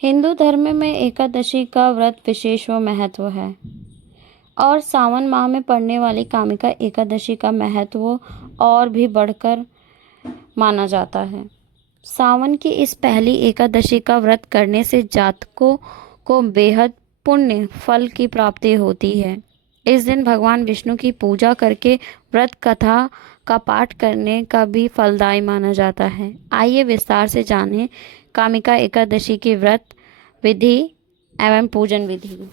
हिंदू धर्म में एकादशी का व्रत विशेष व महत्व है और सावन माह में पड़ने वाली कामिका एकादशी का महत्व और भी बढ़कर माना जाता है। सावन की इस पहली एकादशी का व्रत करने से जातकों को बेहद पुण्य फल की प्राप्ति होती है। इस दिन भगवान विष्णु की पूजा करके व्रत कथा का पाठ करने का भी फलदायी माना जाता है। आइए विस्तार से जानें कामिका एकादशी की व्रत विधि एवं पूजन विधि।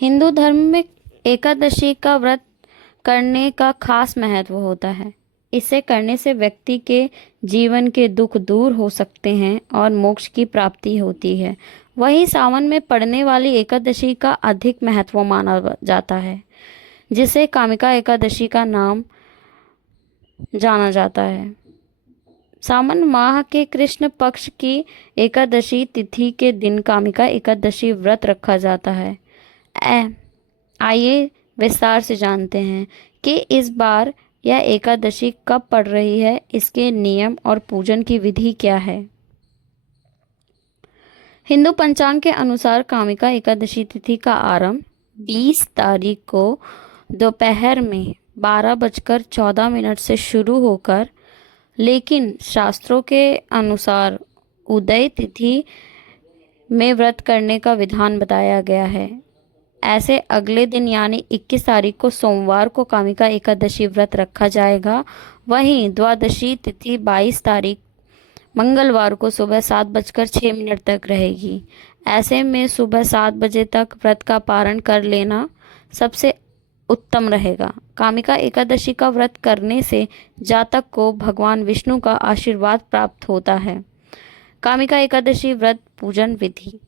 हिंदू धर्म में एकादशी का व्रत करने का खास महत्व होता है। इसे करने से व्यक्ति के जीवन के दुख दूर हो सकते हैं और मोक्ष की प्राप्ति होती है। वहीं सावन में पड़ने वाली एकादशी का अधिक महत्व माना जाता है, जिसे कामिका एकादशी का नाम जाना जाता है। सावन माह के कृष्ण पक्ष की एकादशी तिथि के दिन कामिका एकादशी व्रत रखा जाता है। आइए विस्तार से जानते हैं कि इस बार यह एकादशी कब पड़ रही है, इसके नियम और पूजन की विधि क्या है। हिंदू पंचांग के अनुसार कामिका एकादशी तिथि का आरंभ 20 तारीख को दोपहर में 12:14 से शुरू होकर, लेकिन शास्त्रों के अनुसार उदय तिथि में व्रत करने का विधान बताया गया है। ऐसे अगले दिन यानी 21 तारीख को सोमवार को कामिका एकादशी व्रत रखा जाएगा। वहीं द्वादशी तिथि 22 तारीख मंगलवार को सुबह 7:06 तक रहेगी। ऐसे में सुबह 7 बजे तक व्रत का पारण कर लेना सबसे उत्तम रहेगा। कामिका एकादशी का व्रत करने से जातक को भगवान विष्णु का आशीर्वाद प्राप्त होता है। कामिका एकादशी व्रत पूजन विधि।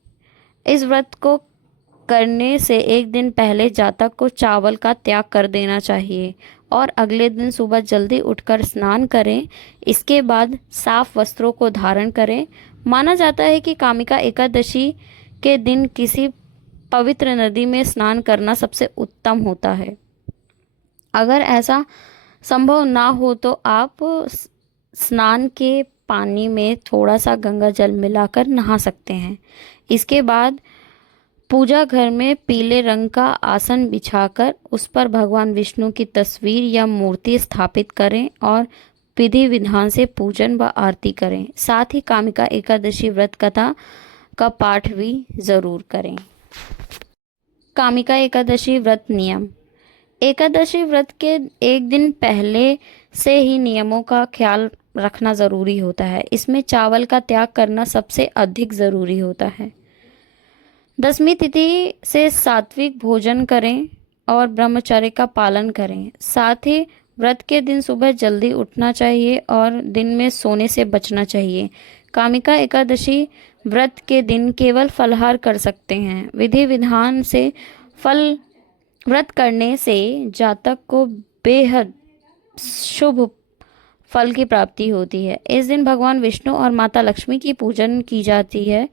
इस व्रत को करने से एक दिन पहले जातक को चावल का त्याग कर देना चाहिए और अगले दिन सुबह जल्दी उठकर स्नान करें। इसके बाद साफ वस्त्रों को धारण करें। माना जाता है कि कामिका एकादशी के दिन किसी पवित्र नदी में स्नान करना सबसे उत्तम होता है। अगर ऐसा संभव ना हो तो आप स्नान के पानी में थोड़ा सा गंगा जल मिलाकर नहा सकते हैं। इसके बाद पूजा घर में पीले रंग का आसन बिछाकर उस पर भगवान विष्णु की तस्वीर या मूर्ति स्थापित करें और विधि विधान से पूजन व आरती करें। साथ ही कामिका एकादशी व्रत कथा का पाठ भी जरूर करें। कामिका एकादशी व्रत नियम। एकादशी व्रत के एक दिन पहले से ही नियमों का ख्याल रखना ज़रूरी होता है। इसमें चावल का त्याग करना सबसे अधिक ज़रूरी होता है। दसवीं तिथि से सात्विक भोजन करें और ब्रह्मचर्य का पालन करें। साथ ही व्रत के दिन सुबह जल्दी उठना चाहिए और दिन में सोने से बचना चाहिए। कामिका एकादशी व्रत के दिन केवल फलाहार कर सकते हैं। विधि विधान से व्रत करने से जातक को बेहद शुभ फल की प्राप्ति होती है। इस दिन भगवान विष्णु और माता लक्ष्मी की पूजन की जाती है।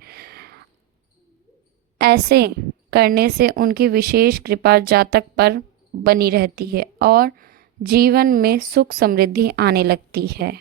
ऐसे करने से उनकी विशेष कृपा जातक पर बनी रहती है और जीवन में सुख समृद्धि आने लगती है।